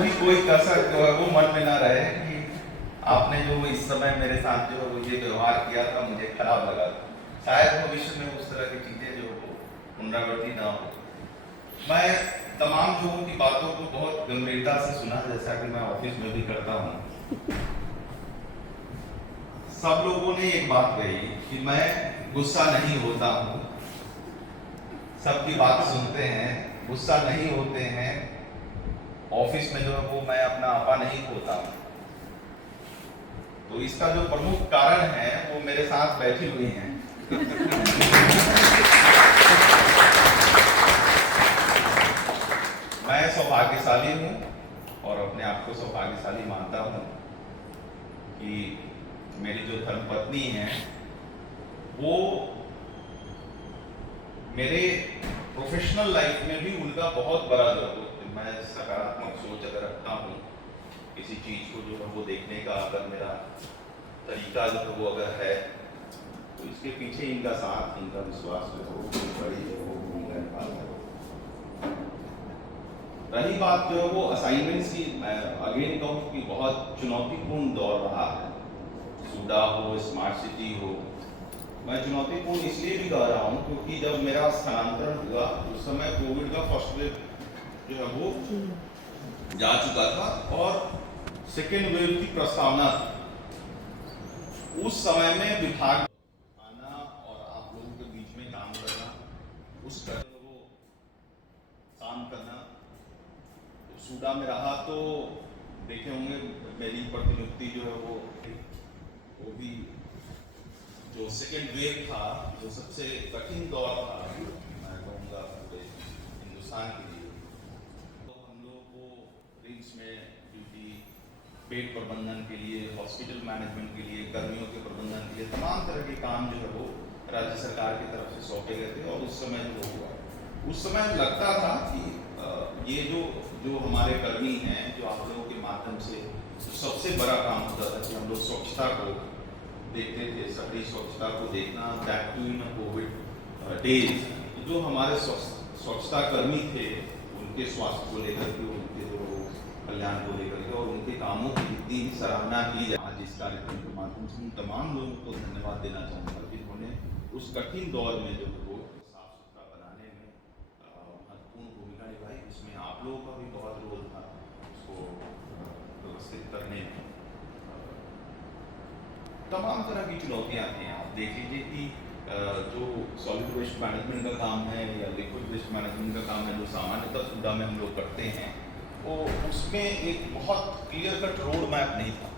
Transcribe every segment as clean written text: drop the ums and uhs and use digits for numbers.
भी कोई कसर जो है वो मन में ना रहे कि आपने जो इस समय मेरे साथ जो है वो ये व्यवहार किया था, मुझे खराब लगा था। शायद भविष्य में उस तरह की चीजें जो हो पुनरावृत्ति ना हो। मैं तमाम लोगों की बातों को बहुत गंभीरता से सुना, जैसा कि मैं ऑफिस में भी करता हूँ। सब लोगों ने एक बात कही कि मैं गुस्सा नहीं होता हूँ, सबकी बात सुनते हैं, गुस्सा नहीं होते हैं, ऑफिस में जो है वो मैं अपना आपा नहीं खोता हूँ। तो इसका जो प्रमुख कारण है वो मेरे साथ बैठी हुई हैं। मैं सौभाग्यशाली हूँ और अपने आप को सौभाग्यशाली मानता हूँ कि मेरी जो धर्मपत्नी है वो मेरे प्रोफेशनल लाइफ में भी उनका बहुत बड़ा जो मैं सकारात्मक सोच अगर रखता हूँ, किसी चीज को जो है वो देखने का अगर मेरा तरीका जो है वो अगर है, तो इसके पीछे इनका साथ, इनका विश्वास जो है वो बड़ी जो है वो भूमिका निभाता है। रही बात जो है वो असाइनमेंट्स की, मैं अगेन कहूँ कि बहुत चुनौतीपूर्ण दौर रहा है। सूडा हो, स्मार्ट सिटी हो, मैं चुनौतीपूर्ण इसलिए भी कह रहा हूँ क्योंकि जब मेरा स्थानांतरण हुआ उस समय कोविड का फर्स्ट वेव जो है वो जा चुका था और सेकेंड वेव की प्रस्तावना थी। उस समय में विभाग आना और आप लोगों के बीच में काम करना, उस तरह वो काम करना, तो सूडा में रहा तो देखे होंगे मेरी प्रतिनियुक्ति जो है वो भी जो सेकेंड वेव था, जो सबसे कठिन दौर था, मैं कहूँगा पूरे हिंदुस्तान के लिए, तो हम लोगों को रिम्स में ड्यूटी, बेड प्रबंधन के लिए, हॉस्पिटल मैनेजमेंट के लिए, कर्मियों के प्रबंधन के लिए तमाम तरह के काम जो है वो राज्य सरकार की तरफ से सौंपे गए थे। और उस समय जो हुआ, उस समय लगता था कि ये जो हमारे कर्मी हैं, जो आप लोगों के माध्यम से सबसे बड़ा काम होता था कि हम लोग स्वच्छता को देखते थे, शहरी स्वच्छता को देखना, that too in COVID days. जो हमारे स्वच्छता कर्मी थे उनके स्वास्थ्य को लेकर के, उनके जो कल्याण को लेकर के और उनके कामों की जितनी भी सराहना की जाए, आज इस कार्यक्रम के माध्यम से उन तमाम लोगों को धन्यवाद देना चाहूँगा कि उन्होंने उस कठिन दौर में जो वो साफ सुथरा बनाने में महत्वपूर्ण भूमिका निभाई। इसमें आप लोगों का भी बहुत रोल था उसको व्यवस्थित करने में। तमाम तरह की चुनौतियाँ थी। आप देख लीजिए कि जो सॉलिड वेस्ट मैनेजमेंट का काम है या लिक्विड वेस्ट मैनेजमेंट का काम है, जो सामान्यतः सूडा में हम लोग करते हैं, वो उसमें एक बहुत क्लियर कट रोड मैप नहीं था।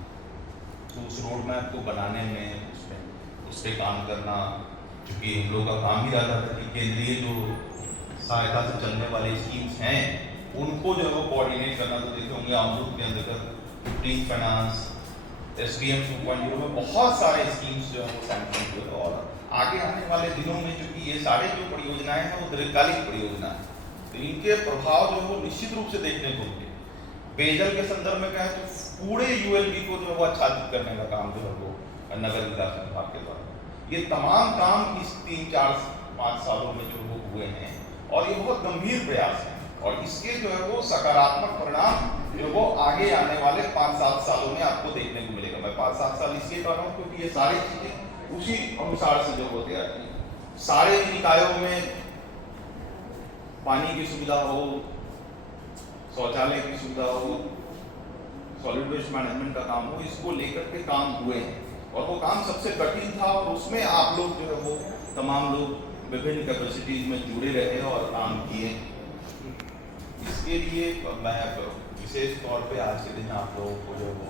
तो उस रोड मैप को बनाने में उस पर काम करना, चूँकि हम लोग का काम ही रहता था कि केंद्रीय जो सहायता से चलने वाले स्कीम्स हैं उनको जो है वो कोऑर्डिनेट करना। तो देखे होंगे अमरूद के अंतर्गत ग्रीन फाइनेंस, SDM 2.0 में बहुत सारे स्कीम्स जो है वो सैंक्शन हुए और आगे आने वाले दिनों में क्योंकि ये सारे जो परियोजनाएं हैं वो दीर्घकालिक परियोजना है, तो इनके प्रभाव जो है वो निश्चित रूप से देखने को मिले। पेयजल के संदर्भ में कहें तो पूरे ULB को जो है वो आच्छादित करने का काम जो है वो नगर विकास विभाग के द्वारा, ये तमाम काम इस 3-4-5 सालों में जो वो हुए हैं और ये बहुत गंभीर प्रयास है और इसके जो है वो सकारात्मक परिणाम जो वो आगे आने वाले 5-7 सालों में आपको देखने को मिलेगा। मैं 5-7 साल इसलिए कह रहा हूँ क्योंकि ये सारी चीजें उसी अनुसार से जो होते आती हैं। सारे निकायों में पानी की सुविधा हो, शौचालय की सुविधा हो, सॉलिड वेस्ट मैनेजमेंट का काम हो, इसको लेकर के काम हुए हैं और वो काम सबसे कठिन था और उसमें आप लोग जो है वो तमाम लोग विभिन्न कैपेसिटीज में जुड़े रहे और काम किए। इसके लिए मैं विशेष तौर पे आज के दिन आप लोगों को जो वो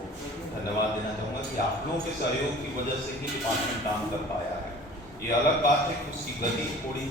धन्यवाद देना चाहूँगा कि आप लोगों के सहयोग की वजह से ही डिपार्टमेंट काम कर पाया है। ये अलग बात है कि उसकी गति थोड़ी